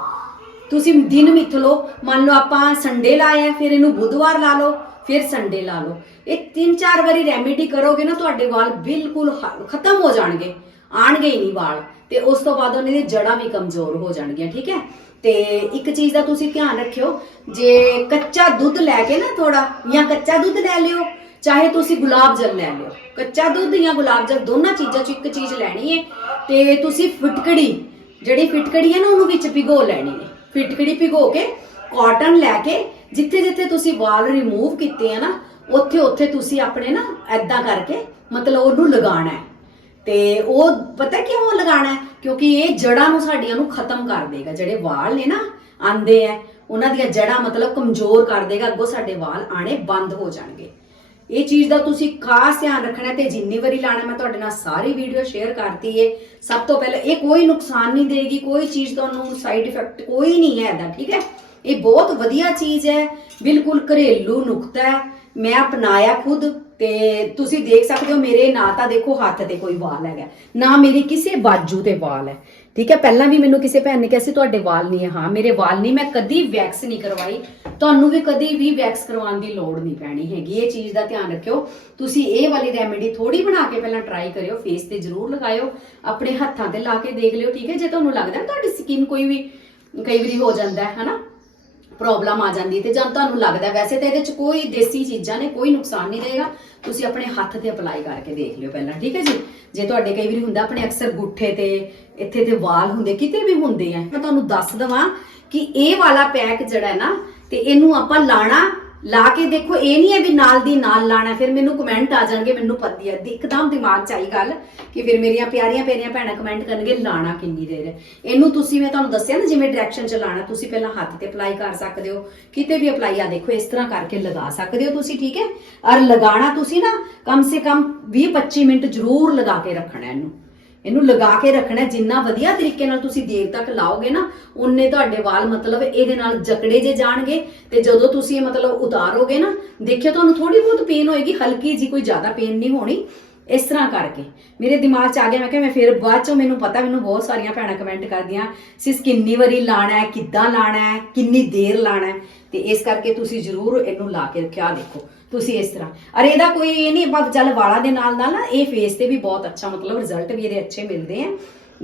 ਤੁਸੀਂ ਦਿਨ ਮਿੱਥ ਲਓ, ਮੰਨ ਲਓ ਆਪਾਂ ਸੰਡੇ ਲਾਇਆ ਫਿਰ ਇਹਨੂੰ ਬੁੱਧਵਾਰ ਲਾ ਲਓ ਫਿਰ ਸੰਡੇ ਲਾ ਲਓ। ਇਹ ਤਿੰਨ ਚਾਰ ਵਾਰੀ ਰੈਮੇਡੀ ਕਰੋਗੇ ਨਾ, ਤੁਹਾਡੇ ਵਾਲ ਬਿਲਕੁਲ ਖਤਮ ਹੋ ਜਾਣਗੇ। ਆਣਗੇ ਹੀ ਨਹੀਂ ਵਾਲ। ਤੇ ਉਸ ਤੋਂ ਬਾਅਦ ਉਹਨਾਂ ਦੀ ਜੜਾਂ ਵੀ ਕਮਜ਼ੋਰ ਹੋ ਜਾਣਗੀਆਂ, ਠੀਕ ਹੈ? ਤੇ ਇੱਕ ਚੀਜ਼ ਦਾ ਤੁਸੀਂ ਧਿਆਨ ਰੱਖਿਓ, ਜੇ ਕੱਚਾ ਦੁੱਧ ਲੈ ਕੇ ਨਾ ਥੋੜਾ ਜਾਂ ਕੱਚਾ ਦੁੱਧ ਲੈ ਲਿਓ, ਚਾਹੇ ਤੁਸੀਂ ਗੁਲਾਬ ਜਲ ਲੈ ਲਿਓ। ਕੱਚਾ ਦੁੱਧ ਜਾਂ ਗੁਲਾਬ ਜਲ ਦੋਨਾਂ ਚੀਜ਼ਾਂ ਚੋਂ ਇੱਕ ਚੀਜ਼ ਲੈਣੀ ਹੈ ਤੇ ਤੁਸੀਂ ਫਿਟਕੜੀ, ਜਿਹੜੀ ਫਿਟਕੜੀ ਹੈ ਨਾ, ਉਹਨੂੰ ਵਿੱਚ ਭਿਗੋ ਲੈਣੀ ਹੈ ਫਿਟਕੜੀ ਭਿਗੋ ਕੇ ਕਾਟਨ ਲੈ ਕੇ ਜਿੱਥੇ ਜਿੱਥੇ ਤੁਸੀਂ ਵਾਲ ਰਿਮੂਵ ਕੀਤੇ ਆ ਨਾ, ਉੱਥੇ ਉੱਥੇ ਤੁਸੀਂ ਆਪਣੇ ਨਾ ਐਦਾਂ ਕਰਕੇ ਮਤਲਬ ਉਹਨੂੰ ਲਗਾਉਣਾ ਹੈ। ਤੇ ਉਹ ਪਤਾ ਕਿਉਂ ਲਗਾਉਣਾ ਹੈ? ਕਿਉਂਕਿ ਇਹ ਜੜਾਂ ਨੂੰ ਸਾਡੀਆਂ ਨੂੰ ਖਤਮ ਕਰ ਦੇਗਾ। ਜਿਹੜੇ ਵਾਲ ਨੇ ਨਾ ਆਂਦੇ ਆ, ਉਹਨਾਂ ਦੀਆਂ ਜੜਾਂ ਮਤਲਬ ਕਮਜ਼ੋਰ ਕਰ ਦੇਗਾ, ਅੱਗੋਂ ਸਾਡੇ ਵਾਲ ਆਣੇ ਬੰਦ ਹੋ ਜਾਣਗੇ। ਇਹ ਚੀਜ਼ ਦਾ ਤੁਸੀਂ ਖਾਸ ਧਿਆਨ ਰੱਖਣਾ ਤੇ ਜਿੰਨੀ ਵਾਰੀ ਲਾਣਾ ਮੈਂ ਤੁਹਾਡੇ ਨਾਲ ਸਾਰੀ ਵੀਡੀਓ ਸ਼ੇਅਰ ਕਰਤੀ ਏ। ਸਭ ਤੋਂ ਪਹਿਲਾਂ ਇਹ ਕੋਈ ਨੁਕਸਾਨ ਨਹੀਂ ਦੇਗੀ, ਕੋਈ ਚੀਜ਼ ਤੁਹਾਨੂੰ ਸਾਈਡ ਇਫੈਕਟ ਕੋਈ ਨਹੀਂ ਹੈ ਇਹਦਾ, ਠੀਕ ਹੈ? ਇਹ ਬਹੁਤ ਵਧੀਆ ਚੀਜ਼ ਹੈ। ਬਿਲਕੁਲ ਘਰੇਲੂ ਨੁਕਤਾ ਹੈ। ਮੈਂ ਅਪਣਾਇਆ ਖੁਦ ਤੇ ਤੁਸੀਂ ਦੇਖ ਸਕਦੇ ਹੋ ਮੇਰੇ ਨਾ ਤਾਂ ਦੇਖੋ ਹੱਥ ਤੇ ਕੋਈ ਵਾਲ ਹੈਗਾ। ਨਾ ਮੇਰੀ ਕਿਸੇ ਬਾਜੂ ਤੇ ਵਾਲ ਹੈ। ਠੀਕ ਹੈ, ਪਹਿਲਾਂ ਵੀ ਮੈਨੂੰ ਕਿਸੇ ਭੈਣ ਨੇ ਕਿਹਾ ਸੀ, ਤੁਹਾਡੇ ਵਾਲ ਨਹੀਂ ਹੈ। ਹਾਂ, ਮੇਰੇ ਵਾਲ ਨਹੀਂ, ਮੈਂ ਕਦੀ ਵੈਕਸ ਨਹੀਂ ਕਰਵਾਈ। ਤੁਹਾਨੂੰ ਵੀ ਕਦੀ ਵੀ ਵੈਕਸ ਕਰਵਾਉਣ ਦੀ ਲੋੜ ਨਹੀਂ ਪੈਣੀ ਹੈਗੀ। ਇਹ ਚੀਜ਼ ਦਾ ਧਿਆਨ ਰੱਖਿਓ। ਤੁਸੀਂ ਇਹ ਵਾਲੀ ਰੈਮੇਡੀ ਥੋੜੀ ਬਣਾ ਕੇ ਪਹਿਲਾਂ ਟਰਾਈ ਕਰਿਓ। ਫੇਸ ਤੇ ਜ਼ਰੂਰ ਲਗਾਇਓ। ਆਪਣੇ ਹੱਥਾਂ ਤੇ ਲਾ ਕੇ ਦੇਖ ਲਿਓ, ਠੀਕ ਹੈ? ਜੇ ਤੁਹਾਨੂੰ ਲੱਗਦਾ ਨਾ ਤੁਹਾਡੀ ਸਕਿਨ ਕੋਈ ਵੀ ਕਈ ਵਾਰੀ ਹੋ ਜਾਂਦਾ ਹੈ, ਹਨਾ? ਪ੍ਰੋਬਲਮ ਆ ਜਾਂਦੀ ਹੈ ਤੇ ਜਦ ਤੁਹਾਨੂੰ ਲੱਗਦਾ ਵੈਸੇ ਤਾਂ ਇਹਦੇ ਚ ਕੋਈ ਦੇਸੀ ਚੀਜ਼ਾਂ ਨੇ, ਕੋਈ ਨੁਕਸਾਨ ਨਹੀਂ ਰਹੇਗਾ। ਤੁਸੀਂ ਆਪਣੇ ਹੱਥ ਤੇ ਅਪਲਾਈ ਕਰਕੇ ਦੇਖ ਲਿਓ ਪਹਿਲਾਂ, ਠੀਕ ਹੈ ਜੀ? ਜੇ ਤੁਹਾਡੇ ਕਈ ਵਾਰੀ ਹੁੰਦਾ, ਆਪਣੇ ਅਕਸਰ ਗੁੱਠੇ ਤੇ, ਇੱਥੇ ਤੇ ਵਾਲ ਹੁੰਦੇ, ਕਿਤੇ ਵੀ ਹੁੰਦੇ ਆ, ਮੈਂ ਤੁਹਾਨੂੰ ਦੱਸ ਦਵਾਂ ਕਿ ਇਹ ਵਾਲਾ ਪੈਕ ਜਿਹੜਾ ਹੈ ਨਾ, ਤੇ ਇਹਨੂੰ ਆਪਾਂ ਲਾਣਾ ਲਾ ਕੇ ਦੇਖੋ, ਇਹ ਨਹੀਂ ਹੈ ਵੀ ਨਾਲ ਦੀ ਨਾਲ ਲਾਣਾ, ਫਿਰ ਮੈਨੂੰ ਕਮੈਂਟ ਆ ਜਾਣਗੇ, ਮੈਨੂੰ ਪਤੀ ਹੈ ਇੱਕਦਮ ਦਿਮਾਗ 'ਚ ਆਈ ਗੱਲ ਕਿ ਫਿਰ ਮੇਰੀਆਂ ਪਿਆਰੀਆਂ ਪਿਆਰੀਆਂ ਭੈਣਾਂ ਕਮੈਂਟ ਕਰਨਗੇ, ਲਾਣਾ ਕਿੰਨੀ ਦੇਰ? ਹੈ ਇਹਨੂੰ ਤੁਸੀਂ ਮੈਂ ਤੁਹਾਨੂੰ ਦੱਸਿਆ ਨਾ, ਜਿਵੇਂ ਡਾਇਰੈਕਸ਼ਨ 'ਚ ਲਾਣਾ, ਤੁਸੀਂ ਪਹਿਲਾਂ ਹੱਥ ਤੇ ਅਪਲਾਈ ਕਰ ਸਕਦੇ ਹੋ। ਕਿਤੇ ਵੀ ਅਪਲਾਈ ਆ ਦੇਖੋ, ਇਸ ਤਰ੍ਹਾਂ ਕਰਕੇ ਲਗਾ ਸਕਦੇ ਹੋ ਤੁਸੀਂ, ਠੀਕ ਹੈ? ਔਰ ਲਗਾਣਾ ਤੁਸੀਂ ਨਾ, ਕਮ ਸੇ ਕਮ 20-25 ਮਿੰਟ ਜ਼ਰੂਰ ਲਗਾ ਕੇ ਰੱਖਣਾ ਇਹਨੂੰ। ਇਹਨੂੰ ਲਗਾ ਕੇ ਰੱਖਣਾ ਜਿੰਨਾ ਵਧੀਆ ਤਰੀਕੇ ਨਾਲ ਤੁਸੀਂ ਦੇਰ ਤੱਕ ਲਾਓਗੇ ਨਾ ਉਨੇ ਤੁਹਾਡੇ ਵਾਲ ਮਤਲਬ ਇਹਦੇ ਨਾਲ ਜਕੜੇ ਜੇ ਜਾਣਗੇ ਤੇ ਜਦੋਂ ਤੁਸੀਂ ਇਹ ਮਤਲਬ ਉਤਾਰੋਗੇ ਨਾ, ਦੇਖਿਓ ਤੁਹਾਨੂੰ ਥੋੜੀ ਬਹੁਤ ਪੇਨ ਹੋਏਗੀ, ਹਲਕੀ ਜੀ ਕੋਈ ਜ਼ਿਆਦਾ ਪੇਨ ਨਹੀਂ ਹੋਣੀ, ਇਸ ਤਰ੍ਹਾਂ ਕਰਕੇ। ਮੇਰੇ ਦਿਮਾਗ 'ਚ ਆ ਗਿਆ, ਮੈਂ ਕਿਹਾ ਮੈਂ ਫਿਰ ਬਾਅਦ 'ਚੋਂ ਮੈਨੂੰ ਪਤਾ, ਮੈਨੂੰ ਬਹੁਤ ਸਾਰੀਆਂ ਭੈਣਾਂ ਕਮੈਂਟ ਕਰਦੀਆਂ ਸਿਸ ਕਿੰਨੀ ਵਾਰੀ ਲਾਣਾ ਹੈ, ਕਿੱਦਾਂ ਲਾਣਾ ਹੈ, ਕਿੰਨੀ ਦੇਰ ਲਾਣਾ ਹੈ? ਤੇ ਇਸ ਕਰਕੇ ਤੁਸੀਂ ਜ਼ਰੂਰ ਇਹਨੂੰ ਲਾ ਕੇ ਰੱਖਿਆ ਆਹ ਦੇਖੋ ਤੁਸੀਂ ਇਸ ਤਰ੍ਹਾਂ। ਅਰੇ ਇਹਦਾ ਕੋਈ ਇਹ ਨਹੀਂ, ਆਪਾਂ ਚੱਲ ਵਾਲਾਂ ਦੇ ਨਾਲ ਨਾਲ ਨਾ ਇਹ ਫੇਸ ਤੇ ਵੀ ਬਹੁਤ ਅੱਛਾ ਮਤਲਬ ਰਿਜ਼ਲਟ ਵੀ ਇਹਦੇ ਅੱਛੇ ਮਿਲਦੇ ਆ।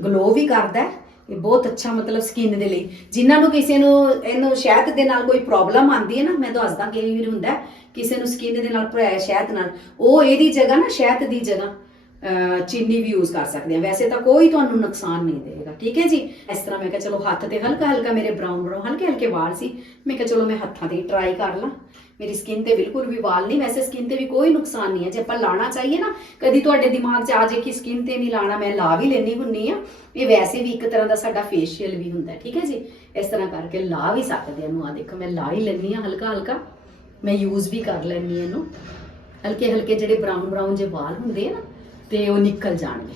ਗਲੋ ਵੀ ਕਰਦਾ ਹੈ, ਇਹ ਬਹੁਤ ਅੱਛਾ ਮਤਲਬ ਸਕਿਨ ਦੇ ਲਈ। ਜਿਨ੍ਹਾਂ ਨੂੰ ਕਿਸੇ ਨੂੰ, ਇਹਨੂੰ ਸ਼ਹਿਦ ਦੇ ਨਾਲ ਕੋਈ ਪ੍ਰੋਬਲਮ ਆਉਂਦੀ ਹੈ ਨਾ, ਮੈਂ ਦੱਸਦਾ ਕਿ ਵੀ ਹੁੰਦਾ ਕਿਸੇ ਨੂੰ ਸਕਿਨ ਦੇ ਨਾਲ ਭਰਾਇਆ ਸ਼ਹਿਦ ਨਾਲ, ਉਹ ਇਹਦੀ ਜਗ੍ਹਾ ਨਾ, ਸ਼ਹਿਦ ਦੀ ਜਗ੍ਹਾ, ਅਹ, ਚੀਨੀ ਵੀ ਯੂਜ਼ ਕਰ ਸਕਦੇ ਆ। ਵੈਸੇ ਤਾਂ ਕੋਈ ਤੁਹਾਨੂੰ ਨੁਕਸਾਨ ਨਹੀਂ ਦੇਵੇਗਾ, ਠੀਕ ਹੈ ਜੀ? ਇਸ ਤਰ੍ਹਾਂ ਮੈਂ ਕਿਹਾ, ਚਲੋ ਹੱਥ ਤੇ ਹਲਕਾ ਹਲਕਾ ਮੇਰੇ ਬਰਾਊਨ ਬਰਾਊਨ ਹਲਕੇ ਹਲਕੇ ਵਾਲ ਸੀ, ਮੈਂ ਕਿਹਾ, ਚਲੋ ਮੈਂ ਹੱਥਾਂ ਤੇ ਟਰਾਈ ਕਰ ਲਾਂ। ਮੇਰੀ ਸਕਿਨ ਤੇ ਬਿਲਕੁਲ ਵੀ ਵਾਲ ਨਹੀਂ, ਵੈਸੇ ਸਕਿਨ ਤੇ ਵੀ ਕੋਈ ਨੁਕਸਾਨ ਨਹੀਂ ਹੈ। ਜੇ ਆਪਾਂ ਲਾਣਾ ਚਾਹੀਏ ਨਾ, ਕਦੀ ਤੁਹਾਡੇ ਦਿਮਾਗ 'ਚ ਆ ਜੇ ਕਿ ਸਕਿਨ ਤੇ ਨਹੀਂ ਲਾਣਾ, ਮੈਂ ਲਾ ਵੀ ਲੈਣੀ ਹੁੰਨੀ ਆ ਇਹ ਵੈਸੇ ਵੀ ਇੱਕ ਤਰ੍ਹਾਂ ਦਾ ਸਾਡਾ ਫੇਸ਼ੀਅਲ ਵੀ ਹੁੰਦਾ ਠੀਕ ਹੈ ਜੀ? ਇਸ ਤਰ੍ਹਾਂ ਕਰਕੇ ਲਾ ਵੀ ਸਕਦੇ ਆ ਇਹਨੂੰ। ਆ ਦੇਖੋ, ਮੈਂ ਲਾ ਹੀ ਲੈਣੀ ਆ ਹਲਕਾ ਹਲਕਾ। ਮੈਂ ਯੂਜ਼ ਵੀ ਕਰ ਲੈਣੀ ਆ ਇਹਨੂੰ। ਹਲਕੇ ਹਲਕੇ ਜਿਹੜੇ ਬਰਾਊਨ ਬਰਾਊਨ ਜੇ ਵਾਲ ਹੁੰਦੇ ਆ ਨਾ, ਤੇ ਉਹ ਨਿਕਲ ਜਾਣਗੇ।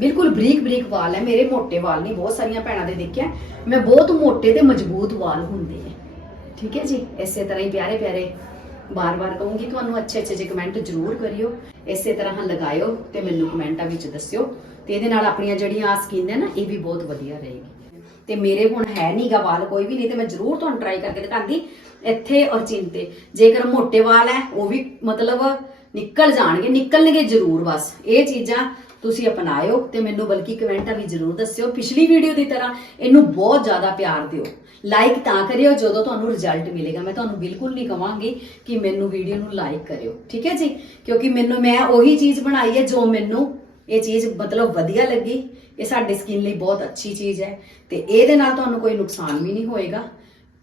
ਬਿਲਕੁਲ ਬਰੀਕ ਬਰੀਕ ਵਾਲ ਹੈ। ਮੇਰੇ ਮੋٹے ਵਾਲ ਨਹੀਂ, ਬਹੁਤ ਸਾਰੀਆਂ ਭੈਣਾਂ ਦੇ ਦੇਖਿਆ। ਮੈਂ ਬਹੁਤ ਮੋٹے ਤੇ ਮਜ਼ਬੂਤ ਵਾਲ ਹੁੰਦੇ ਠੀਕ ਹੈ ਜੀ? ਇਸੇ ਤਰ੍ਹਾਂ ਹੀ ਪਿਆਰੇ ਪਿਆਰੇ ਬਾਰ-ਬਾਰ ਕਹੂੰਗੀ ਤੁਹਾਨੂੰ ਅੱਛੇ ਅੱਛੇ ਜਿਹੇ ਕਮੈਂਟ ਜ਼ਰੂਰ ਕਰਿਓ। ਇਸੇ ਤਰ੍ਹਾਂ ਲਗਾਇਓ ਤੇ ਮੈਨੂੰ ਕਮੈਂਟਾਂ ਵਿੱਚ ਦੱਸਿਓ। ਤੇ ਇਹਦੇ ਨਾਲ ਆਪਣੀਆਂ ਜਿਹੜੀਆਂ ਆ ਸਕਿਨ ਹੈ ਨਾ, ਇਹ ਵੀ ਬਹੁਤ ਵਧੀਆ ਰਹੇਗੀ। ਤੇ ਮੇਰੇ ਹੁਣ ਹੈ ਨਹੀਂਗਾ ਵਾਲ, ਕੋਈ ਵੀ ਨਹੀਂ ਤੇ ਮੈਂ ਜ਼ਰੂਰ ਤੁਹਾਨੂੰ ਟਰਾਈ ਕਰਕੇ ਦਿਖਾਉਂਦੀ ਇੱਥੇ ਔਰ ਚਿੰਨ ਤੇ। ਜੇਕਰ ਮੋٹے ਵਾਲ ਹੈ, ਉਹ ਵੀ ਮਤਲਬ ਨਿਕਲ ਜਾਣਗੇ, ਨਿਕਲਣਗੇ ਜ਼ਰੂਰ ਬਸ। ਇਹ ਚੀਜ਼ਾਂ ਤੁਸੀਂ ਅਪਣਾਇਓ ਤੇ ਮੈਨੂੰ ਬਲਕਿ ਕਮੈਂਟਾਂ ਵੀ ਜ਼ਰੂਰ ਦੱਸਿਓ। ਪਿਛਲੀ ਵੀਡੀਓ ਦੀ ਤਰ੍ਹਾਂ ਇਹਨੂੰ ਬਹੁਤ ਜ਼ਿਆਦਾ ਪਿਆਰ ਦਿਓ। ਲਾਈਕ ਤਾਂ ਕਰਿਓ ਜਦੋਂ ਤੁਹਾਨੂੰ ਰਿਜ਼ਲਟ ਮਿਲੇਗਾ। ਮੈਂ ਤੁਹਾਨੂੰ ਬਿਲਕੁਲ ਨਹੀਂ ਕਵਾਂਗੀ ਕਿ ਮੈਨੂੰ ਵੀਡੀਓ ਨੂੰ ਲਾਈਕ ਕਰਿਓ। ਠੀਕ ਹੈ ਜੀ? ਕਿਉਂਕਿ ਮੈਨੂੰ ਮੈਂ ਉਹੀ ਚੀਜ਼ ਬਣਾਈ ਹੈ ਜੋ ਮੈਨੂੰ ਇਹ ਚੀਜ਼ ਮਤਲਬ ਵਧੀਆ ਲੱਗੀ। ਇਹ ਸਾਡੇ ਸਕਿਨ ਲਈ ਬਹੁਤ ਅੱਛੀ ਚੀਜ਼ ਹੈ ਤੇ ਇਹਦੇ ਨਾਲ ਤੁਹਾਨੂੰ ਕੋਈ ਨੁਕਸਾਨ ਵੀ ਨਹੀਂ ਹੋਏਗਾ।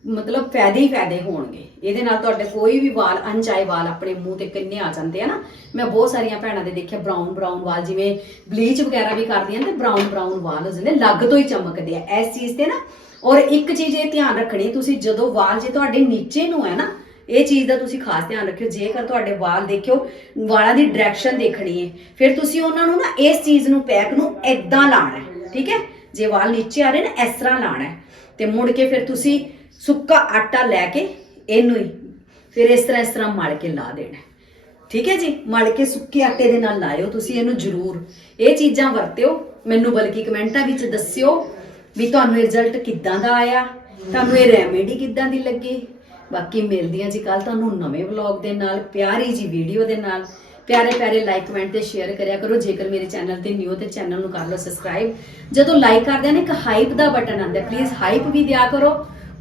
ਮਤਲਬ ਫਾਇਦੇ ਹੀ ਫਾਇਦੇ ਹੋਣਗੇ। ਇਹਦੇ ਨਾਲ ਤੁਹਾਡੇ ਕੋਈ ਵੀ ਵਾਲ ਅਣਚਾਏ ਵਾਲ ਆਪਣੇ ਮੂੰਹ ਤੇ ਕਿੰਨੇ ਆ ਜਾਂਦੇ ਆ ਨਾ। ਮੈਂ ਬਹੁਤ ਸਾਰੀਆਂ ਭੈਣਾਂ ਦੇ ਦੇਖਿਆ ਬਰਾਊਨ ਬਰਾਊਨ ਵਾਲ, ਜਿਵੇਂ ਬਲੀਚ ਵਗੈਰਾ ਵੀ ਕਰਦੀਆਂ ਤੇ ਬਰਾਊਨ ਬਰਾਊਨ ਵਾਲ ਹੋ ਜਾਂਦੇ ਲੱਗ ਤੋਂ ਹੀ ਚਮਕਦੇ ਆ। ਇਸ ਚੀਜ਼ ਤੇ ਨਾ, ਔਰ ਇੱਕ ਚੀਜ਼ ਇਹ ਧਿਆਨ ਰੱਖਣੀ, ਤੁਸੀਂ ਜਦੋਂ ਵਾਲ ਜੇ ਤੁਹਾਡੇ ਨੀਚੇ ਨੂੰ ਹੈ ਨਾ, ਇਹ ਚੀਜ਼ ਦਾ ਤੁਸੀਂ ਖਾਸ ਧਿਆਨ ਰੱਖਿਓ। ਜੇਕਰ ਤੁਹਾਡੇ ਵਾਲ ਦੇਖਿਓ, ਵਾਲਾਂ ਦੀ ਡਾਇਰੈਕਸ਼ਨ ਦੇਖਣੀ ਹੈ ਫਿਰ ਤੁਸੀਂ ਉਹਨਾਂ ਨੂੰ ਨਾ ਇਸ ਚੀਜ਼ ਨੂੰ, ਪੈਕ ਨੂੰ ਐਦਾਂ ਲਾਣਾ ਠੀਕ ਹੈ? ਜੇ ਵਾਲ ਨੀਚੇ ਆ ਰਹੇ ਨਾ, ਇਸ ਤਰ੍ਹਾਂ ਲਾਣਾ ਤੇ ਮੁੜ ਕੇ ਫਿਰ ਤੁਸੀਂ ਸੁੱਕਾ ਆਟਾ ਲੈ ਕੇ ਇਹਨੂੰ ਹੀ ਫਿਰ ਇਸ ਤਰ੍ਹਾਂ ਇਸ ਤਰ੍ਹਾਂ ਮਲ ਕੇ ਲਾ ਦੇਣਾ ਠੀਕ ਹੈ ਜੀ? ਮਲ ਕੇ ਸੁੱਕੇ ਆਟੇ ਦੇ ਨਾਲ ਲਾਇਓ ਤੁਸੀਂ, ਇਹਨੂੰ ਜ਼ਰੂਰ। ਇਹ ਚੀਜ਼ਾਂ ਵਰਤਿਓ। ਮੈਨੂੰ ਬਲਕਿ ਕਮੈਂਟਾਂ ਵਿੱਚ ਦੱਸਿਓ ਵੀ ਤੁਹਾਨੂੰ ਰਿਜ਼ਲਟ ਕਿੱਦਾਂ ਦਾ ਆਇਆ। ਤੁਹਾਨੂੰ ਇਹ ਰੈਮੇਡੀ ਕਿੱਦਾਂ ਦੀ ਲੱਗੀ? ਬਾਕੀ ਮਿਲਦੀਆਂ ਜੀ ਕੱਲ ਤੁਹਾਨੂੰ ਨਵੇਂ ਵਲੌਗ ਦੇ ਨਾਲ, ਪਿਆਰੀ ਜੀ ਵੀਡੀਓ ਦੇ ਨਾਲ। ਪਿਆਰੇ ਪਿਆਰੇ ਲਾਈਕ ਕਮੈਂਟ ਤੇ ਸ਼ੇਅਰ ਕਰਿਆ ਕਰੋ। ਜੇਕਰ ਮੇਰੇ ਚੈਨਲ ਤੇ ਨਿਊ ਤੇ ਚੈਨਲ ਨੂੰ ਕਰ ਲਓ ਸਬਸਕ੍ਰਾਈਬ ਜਦੋਂ ਲਾਈਕ ਕਰਦੇ ਆ ਨਾ ਇੱਕ ਹਾਈਪ ਦਾ ਬਟਨ ਆਉਂਦਾ ਪਲੀਜ਼ ਹਾਈਪ ਵੀ ਦਿਆ ਕਰੋ।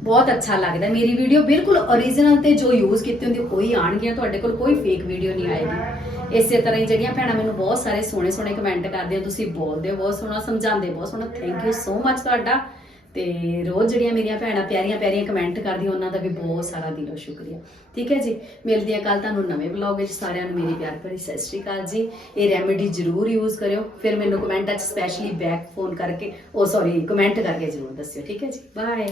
ਬਹੁਤ ਅੱਛਾ ਲੱਗਦਾ ਮੇਰੀ ਵੀਡੀਓ ਬਿਲਕੁਲ ਓਰੀਜਨਲ ਤੇ ਜੋ ਯੂਜ਼ ਕੀਤੀ ਹੁੰਦੀ ਕੋਈ ਆਣਗੀਆਂ ਤੁਹਾਡੇ ਕੋਲ ਕੋਈ ਫੇਕ ਵੀਡੀਓ ਨਹੀਂ ਆਏਗੀ। ਇਸੇ ਤਰ੍ਹਾਂ ਹੀ ਜਿਹੜੀਆਂ ਭੈਣਾਂ ਮੈਨੂੰ ਬਹੁਤ ਸਾਰੇ ਸੋਹਣੇ ਸੋਹਣੇ ਕਮੈਂਟ ਕਰਦੇ ਹੋ ਤੁਸੀਂ ਬੋਲਦੇ ਹੋ, ਬਹੁਤ ਸੋਹਣਾ, ਸਮਝਾਉਂਦੇ ਬਹੁਤ ਸੋਹਣਾ। ਥੈਂਕ ਯੂ ਸੋ ਮੱਚ ਤੁਹਾਡਾ। ਤੇ ਰੋਜ਼ ਜਿਹੜੀਆਂ ਮੇਰੀਆਂ ਭੈਣਾਂ ਪਿਆਰੀਆਂ ਪਿਆਰੀਆਂ ਕਮੈਂਟ ਕਰਦੀਆਂ, ਉਹਨਾਂ ਦਾ ਵੀ ਬਹੁਤ ਸਾਰਾ ਦਿਲੋਂ ਸ਼ੁਕਰੀਆ। ਠੀਕ ਹੈ ਜੀ? ਮਿਲਦੀ ਆ ਕੱਲ ਤੁਹਾਨੂੰ ਨਵੇਂ ਵਲੌਗ ਵਿੱਚ। ਸਾਰਿਆਂ ਨੂੰ ਮੇਰੀ ਪਿਆਰ ਭਰੀ ਸਤਿ ਸ਼੍ਰੀ ਅਕਾਲ ਜੀ। ਇਹ ਰੈਮੇਡੀ ਜ਼ਰੂਰ ਯੂਜ਼ ਕਰਿਓ। ਫਿਰ ਮੈਨੂੰ ਕਮੈਂਟਾਂ 'ਚ ਸਪੈਸ਼ਲੀ ਬੈਕ ਫੋਨ ਕਰਕੇ, ਉਹ ਸੌਰੀ ਕਮੈਂਟ ਕਰਕੇ ਜ਼ਰੂਰ ਦੱਸਿਓ। ਠੀਕ ਹੈ ਜੀ? ਬਾਏ